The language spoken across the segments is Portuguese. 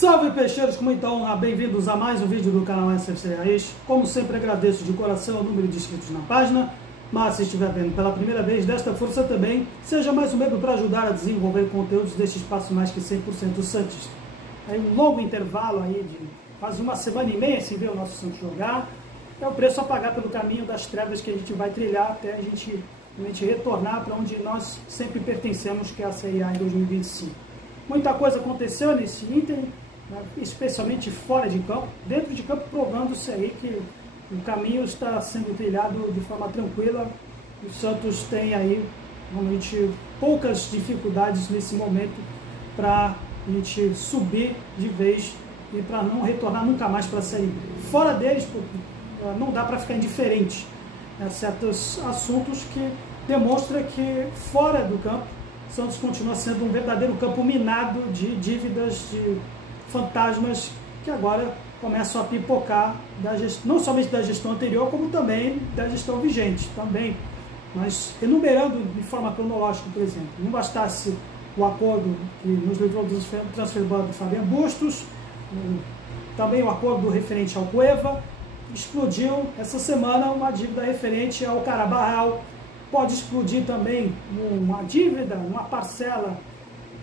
Salve peixeiros, como então? Bem-vindos a mais um vídeo do canal SFC Raiz. Como sempre, agradeço de coração o número de inscritos na página, mas se estiver vendo pela primeira vez, desta força também, seja mais um membro para ajudar a desenvolver conteúdos deste espaço mais que 100% Santos. Aí um longo intervalo aí de quase uma semana e meia sem ver o nosso Santos jogar, é o preço a pagar pelo caminho das trevas que a gente vai trilhar até a gente realmente retornar para onde nós sempre pertencemos, que é a Série A em 2025. Muita coisa aconteceu nesse ínterim, né, especialmente fora de campo, dentro de campo provando-se aí que o caminho está sendo trilhado de forma tranquila. O Santos tem aí realmente poucas dificuldades nesse momento para a gente subir de vez e para não retornar nunca mais para a Série B. Fora deles, não dá para ficar indiferente a certos assuntos que demonstram que fora do campo Santos continua sendo um verdadeiro campo minado de dívidas, de fantasmas que agora começam a pipocar, não somente da gestão anterior, como também da gestão vigente. Também, mas enumerando de forma cronológica, por exemplo, não bastasse o acordo que nos livrou do transfer ban do Fabian Bustos, também o acordo referente ao Cueva, explodiu essa semana uma dívida referente ao Carabarral. Pode explodir também uma dívida, uma parcela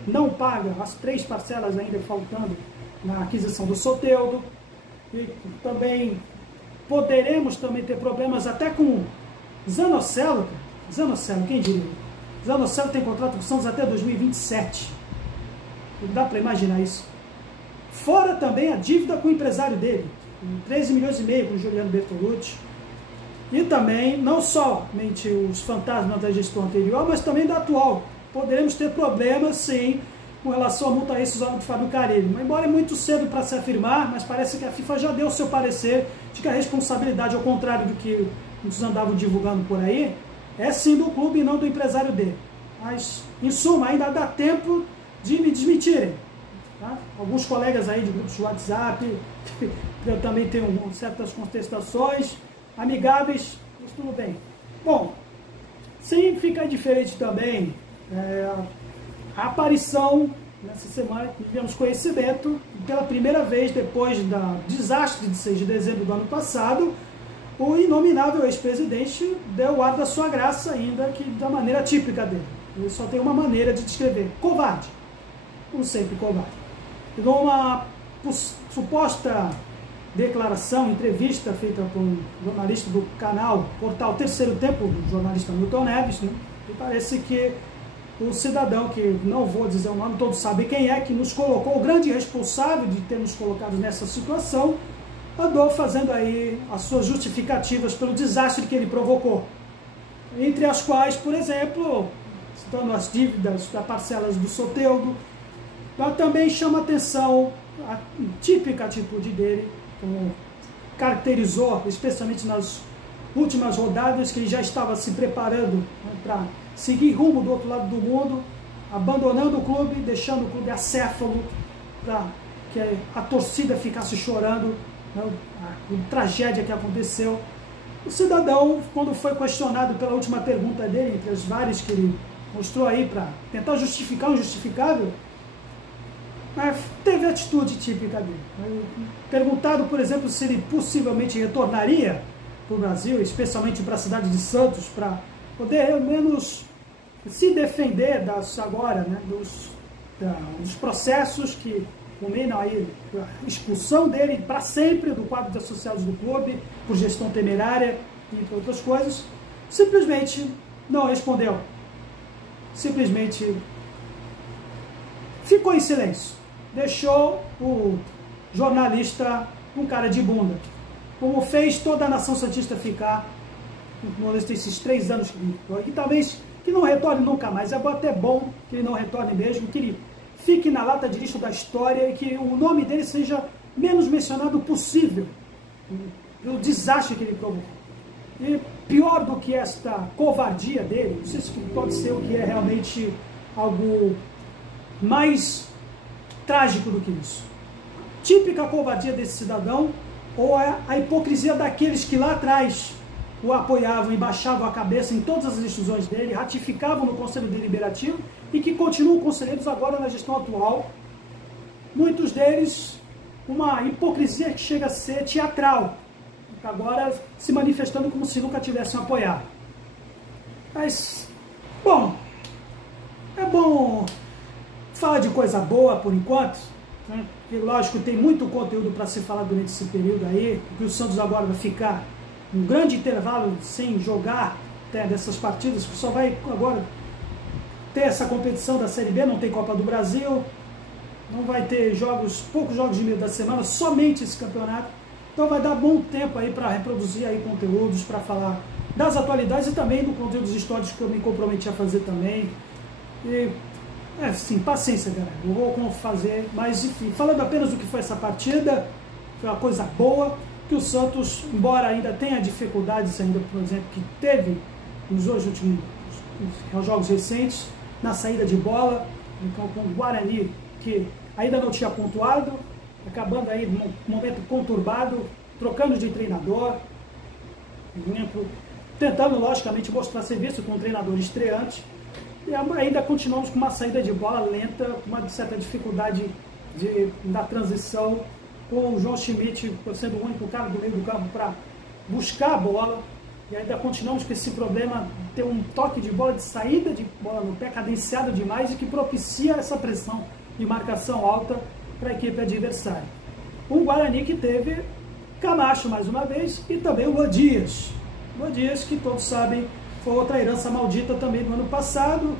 não paga, as 3 parcelas ainda faltando na aquisição do Soteldo. E também poderemos também ter problemas até com Zanocelo. Zanocelo, quem diria? Zanocelo tem contrato com o Santos até 2027. Não dá para imaginar isso. Fora também a dívida com o empresário dele, 13 milhões e meio com o Juliano Bertolucci. E também, não somente os fantasmas da gestão anterior, mas também da atual. Poderemos ter problemas, sim, com relação à multa rescisória do Fábio Carille. Embora é muito cedo para se afirmar, mas parece que a FIFA já deu o seu parecer de que a responsabilidade, ao contrário do que muitos andavam divulgando por aí, é sim do clube e não do empresário dele. Mas, em suma, ainda dá tempo de me desmentirem. Tá? Alguns colegas aí de grupos de WhatsApp, eu também tenho certas contestações amigáveis, mas tudo bem. Bom, sem ficar diferente também, a aparição, nessa semana, tivemos conhecimento, pela primeira vez depois do desastre de 6 de dezembro do ano passado, o inominável ex-presidente deu o ar da sua graça, ainda que da maneira típica dele. Ele só tem uma maneira de descrever: covarde. Como sempre, covarde. Pegou uma suposta declaração, entrevista feita por um jornalista do canal Portal Terceiro Tempo, o jornalista Milton Neves, né? E parece que o cidadão, que não vou dizer o nome, todos sabem quem é, que nos colocou, o grande responsável de ter nos colocado nessa situação, andou fazendo aí as suas justificativas pelo desastre que ele provocou. Entre as quais, por exemplo, citando as dívidas das parcelas do Soteldo, mas também chama atenção a típica atitude dele, como caracterizou, especialmente nas últimas rodadas, que ele já estava se preparando, né, para seguir rumo do outro lado do mundo, abandonando o clube, deixando o clube acéfalo, para que a torcida ficasse chorando, né, a tragédia que aconteceu. O cidadão, quando foi questionado pela última pergunta dele, entre as várias que ele mostrou aí para tentar justificar o injustificável, teve a atitude típica dele. Perguntado, por exemplo, se ele possivelmente retornaria para o Brasil, especialmente para a cidade de Santos, para poder, pelo menos, se defender dos processos que culminam aí a expulsão dele para sempre do quadro de associados do clube, por gestão temerária, entre outras coisas, simplesmente não respondeu. Simplesmente ficou em silêncio. Deixou o jornalista um cara de bunda, como fez toda a nação santista ficar nesses 3 anos e talvez que não retorne nunca mais. É até bom que ele não retorne mesmo, que ele fique na lata de lixo da história e que o nome dele seja menos mencionado possível pelo desastre que ele provocou. E pior do que esta covardia dele, não sei se pode ser o que é realmente algo mais trágico do que isso. Típica covardia desse cidadão, ou é a hipocrisia daqueles que lá atrás o apoiavam e baixavam a cabeça em todas as decisões dele, ratificavam no Conselho Deliberativo e que continuam conselheiros agora na gestão atual, muitos deles uma hipocrisia que chega a ser teatral, agora se manifestando como se nunca tivessem apoiado. Mas, bom, é bom falar de coisa boa por enquanto, né? E lógico, tem muito conteúdo para se falar durante esse período aí, que o Santos agora vai ficar um grande intervalo sem jogar até dessas partidas, que só vai agora ter essa competição da Série B, não tem Copa do Brasil, não vai ter poucos jogos de meio da semana, somente esse campeonato. Então vai dar bom tempo aí para reproduzir aí conteúdos, para falar das atualidades e também do conteúdos históricos que eu me comprometi a fazer também. E, sim, paciência, galera, eu vou fazer, mas enfim, falando apenas do que foi essa partida, foi uma coisa boa, que o Santos, embora ainda tenha dificuldades ainda, por exemplo, que teve nos dois últimos jogos recentes, na saída de bola, então, com o Guarani, que ainda não tinha pontuado, acabando aí num momento conturbado, trocando de treinador, tentando, logicamente, mostrar serviço com um treinador estreante, e ainda continuamos com uma saída de bola lenta, com uma certa dificuldade da transição, com o João Schmidt sendo o único cara do meio do campo para buscar a bola, e ainda continuamos com esse problema de ter um toque de bola, de saída de bola no pé, cadenciado demais, e que propicia essa pressão de marcação alta para a equipe adversária. Um Guarani que teve Camacho mais uma vez, e também o Luan Dias. Luan Dias, que todos sabem, foi outra herança maldita também do ano passado,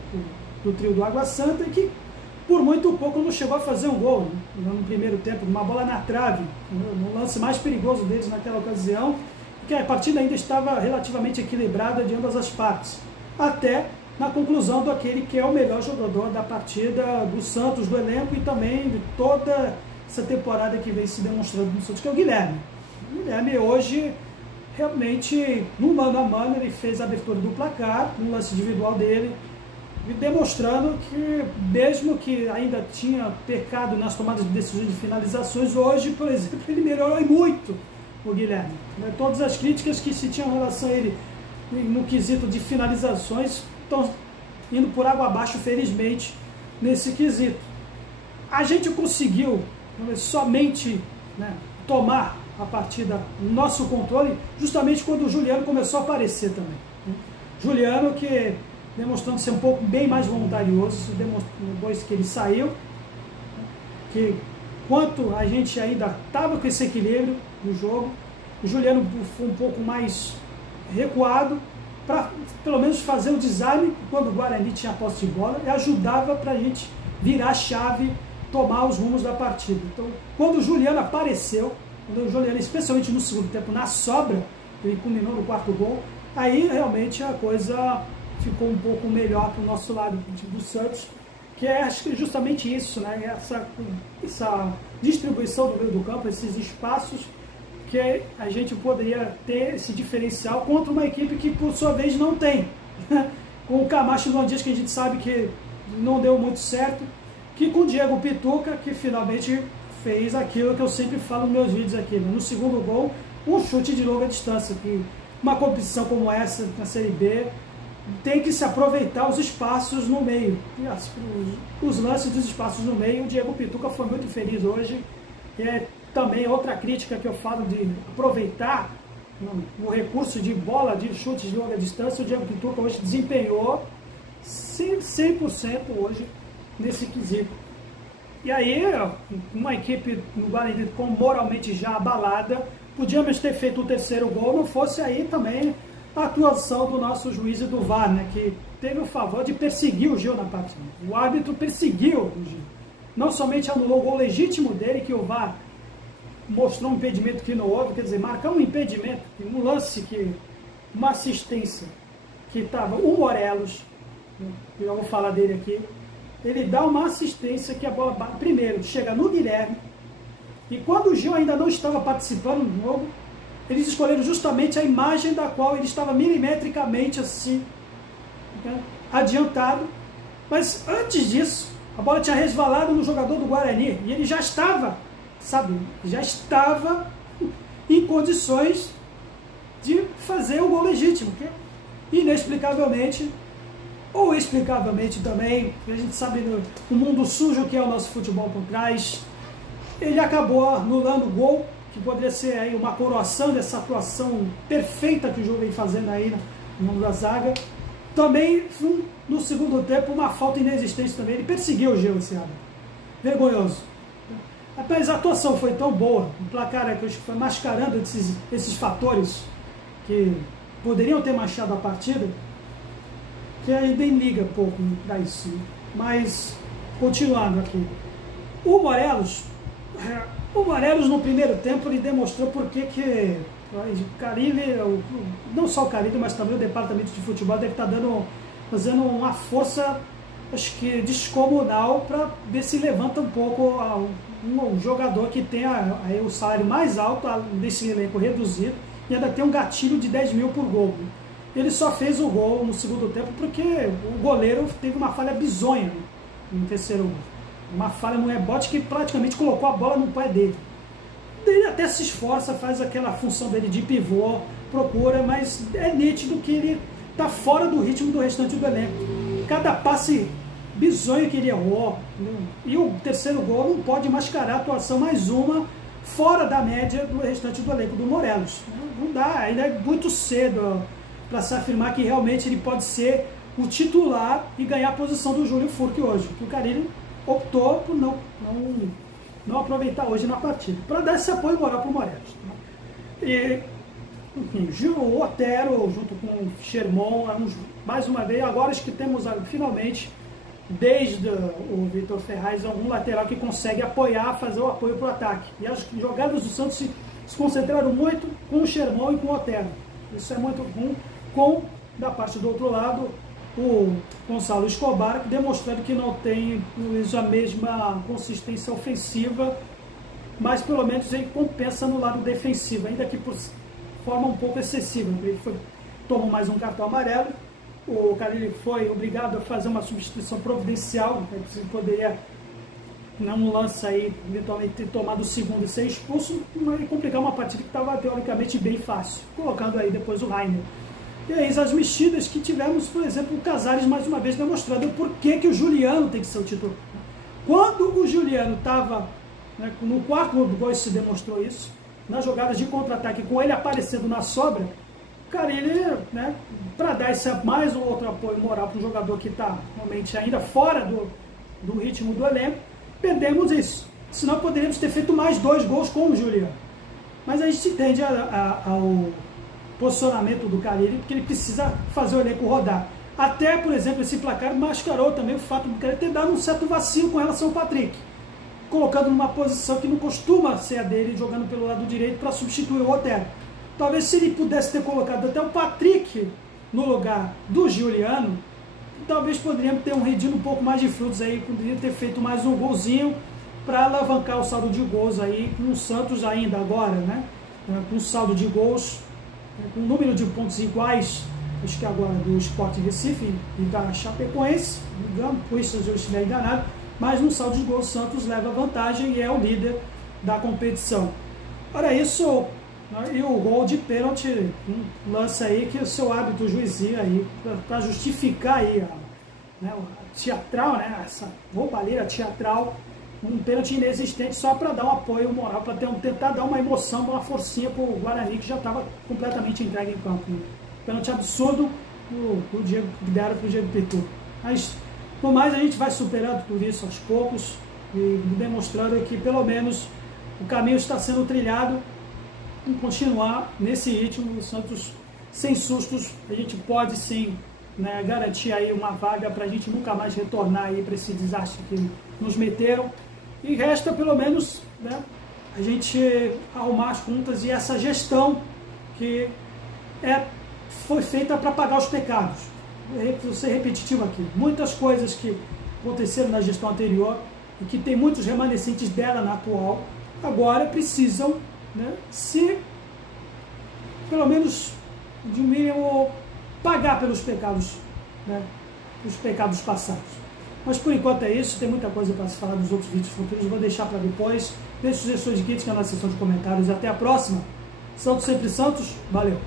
do trio do Água Santa, e que por muito pouco não chegou a fazer um gol, né, no primeiro tempo, uma bola na trave, no lance mais perigoso deles naquela ocasião, porque a partida ainda estava relativamente equilibrada de ambas as partes, até na conclusão daquele que é o melhor jogador da partida do Santos, do elenco e também de toda essa temporada que vem se demonstrando no Santos, que é o Guilherme. O Guilherme hoje, realmente, no mano a mano, ele fez a abertura do placar, no lance individual dele, demonstrando que, mesmo que ainda tinha pecado nas tomadas de decisões de finalizações, hoje, por exemplo, ele melhorou muito, o Guilherme. Todas as críticas que se tinham em relação a ele no quesito de finalizações estão indo por água abaixo, felizmente, nesse quesito. A gente conseguiu somente, né, tomar a partida no nosso controle, justamente quando o Juliano começou a aparecer também. Juliano, que demonstrando ser um pouco bem mais voluntarioso, depois que ele saiu, que enquanto a gente ainda estava com esse equilíbrio no jogo, o Juliano foi um pouco mais recuado, para pelo menos fazer o desarme quando o Guarani tinha posse de bola, e ajudava para a gente virar a chave, tomar os rumos da partida. Então, quando o Juliano apareceu, quando o Juliano, especialmente no segundo tempo, na sobra, ele culminou no quarto gol, aí realmente a coisa ficou um pouco melhor para o nosso lado do Santos, que é, acho que justamente isso, né? Essa distribuição do meio do campo, esses espaços, que a gente poderia ter esse diferencial contra uma equipe que, por sua vez, não tem. Com o Camacho e o Luan Dias, que a gente sabe que não deu muito certo, que com o Diego Pituca, que finalmente fez aquilo que eu sempre falo nos meus vídeos aqui, né? No segundo gol, um chute de longa distância, que uma competição como essa, na Série B, tem que se aproveitar os espaços no meio, os lances dos espaços no meio. O Diego Pituca foi muito feliz hoje, e é também outra crítica que eu falo de aproveitar o recurso de bola, de chutes de longa distância. O Diego Pituca hoje desempenhou 100% hoje nesse quesito. E aí, uma equipe no Guarani com moralmente já abalada, podíamos ter feito o terceiro gol, não fosse aí também a atuação do nosso juiz e do VAR, né, que teve o favor de perseguir o Gil na partida. O árbitro perseguiu o Gil. Não somente anulou o gol legítimo dele, que o VAR mostrou um impedimento que não houve, quer dizer, marcar um impedimento, um lance, uma assistência que estava o Morelos, eu vou falar dele aqui, ele dá uma assistência que a bola, primeiro, chega no Guilherme, e quando o Gil ainda não estava participando do jogo, eles escolheram justamente a imagem da qual ele estava milimetricamente assim, né, adiantado, mas antes disso, a bola tinha resvalado no jogador do Guarani, e ele já estava, já estava em condições de fazer o gol legítimo, que inexplicavelmente, ou explicavelmente também, a gente sabe no mundo sujo que é o nosso futebol por trás, ele acabou anulando o gol, que poderia ser aí uma coroação dessa atuação perfeita que o jogo vem fazendo aí na zaga. Também, no segundo tempo, uma falta inexistente também. Ele perseguiu o Gil esse ano. Vergonhoso. Apesar a atuação foi tão boa, o placar que foi mascarando esses fatores que poderiam ter manchado a partida, que ainda liga pouco para isso. Mas, continuando aqui. O Morelos no primeiro tempo, ele demonstrou porque que o Carille, não só o Carille, mas também o departamento de futebol deve estar fazendo uma força, acho que descomunal, para ver se levanta um pouco um jogador que tem o salário mais alto desse elenco reduzido e ainda tem um gatilho de 10 mil por gol. Ele só fez o gol no segundo tempo porque o goleiro teve uma falha bizonha no terceiro gol. Uma falha no rebote que praticamente colocou a bola no pé dele. Ele até se esforça, faz aquela função dele de pivô, procura, mas é nítido que ele está fora do ritmo do restante do elenco. Cada passe bizonho que ele errou, e o terceiro gol não pode mascarar a atuação mais uma fora da média do restante do elenco do Morelos. Não dá, ainda é muito cedo para se afirmar que realmente ele pode ser o titular e ganhar a posição do Júlio Furque hoje, que o Carille optou por não aproveitar hoje na partida, para dar esse apoio moral para o Morelos. E, enfim, o Otero, junto com o Sherman, mais uma vez, agora acho que temos finalmente, desde o Vitor Ferraz, algum lateral que consegue apoiar, fazer o apoio para o ataque. E as jogadas do Santos se concentraram muito com o Sherman e com o Otero. Isso é muito bom, da parte do outro lado, o Gonçalo Escobar, demonstrando que não tem a mesma consistência ofensiva, mas pelo menos ele compensa no lado defensivo, ainda que por forma um pouco excessiva. Ele tomou mais um cartão amarelo, o Carille foi obrigado a fazer uma substituição providencial, ele poderia, num lance aí, eventualmente ter tomado o segundo e ser expulso, e complicar uma partida que estava teoricamente bem fácil, colocando aí depois o Rainer. E aí as mexidas que tivemos, por exemplo, o Casares mais uma vez demonstrando por que o Juliano tem que ser o titular. Quando o Juliano estava no quarto gol, se demonstrou isso, nas jogadas de contra-ataque, com ele aparecendo na sobra, o Carille, para dar mais um outro apoio moral para um jogador que está realmente ainda fora do ritmo do elenco, perdemos isso. Senão poderíamos ter feito mais 2 gols com o Juliano. Mas a gente entende ao posicionamento do Carille, porque ele precisa fazer o elenco rodar. Até, por exemplo, esse placar mascarou também o fato do Carille ter dado um certo vacilo com relação ao Patrick, colocando numa posição que não costuma ser a dele, jogando pelo lado direito para substituir o Otero. Talvez se ele pudesse ter colocado até o Patrick no lugar do Juliano, talvez poderíamos ter rendido um pouco mais de frutos aí, poderia ter feito mais um golzinho para alavancar o saldo de gols aí, com o Santos ainda agora, com saldo de gols, com o número de pontos iguais, acho que agora do Sport Recife e da Chapecoense, por isso eu estiver enganado, mas no saldo de gols o Santos leva vantagem e é o líder da competição. Olha isso, e o gol de pênalti, um lance aí que o seu hábito juizinho aí, para justificar aí a teatral, essa roubalheira teatral, um pênalti inexistente só para dar um apoio moral, para tentar dar uma emoção, uma forcinha para o Guarani, que já estava completamente entregue em campo. Pênalti absurdo, o Diego que deram para o Diego Pitu. Mas, por mais, a gente vai superando tudo isso aos poucos e demonstrando que pelo menos o caminho está sendo trilhado. E continuar nesse ritmo, o Santos sem sustos, a gente pode sim garantir aí uma vaga para a gente nunca mais retornar aí para esse desastre que nos meteram. E resta pelo menos a gente arrumar as contas e essa gestão que foi feita para pagar os pecados. Vou ser repetitivo aqui. Muitas coisas que aconteceram na gestão anterior e que tem muitos remanescentes dela na atual, agora precisam se, pelo menos, de um mínimo, pagar pelos pecados, pelos pecados passados. Mas por enquanto é isso, tem muita coisa para se falar dos outros vídeos futuros, vou deixar para depois. Deixe sugestões de crítica na seção de comentários. Até a próxima. Santos sempre Santos, valeu!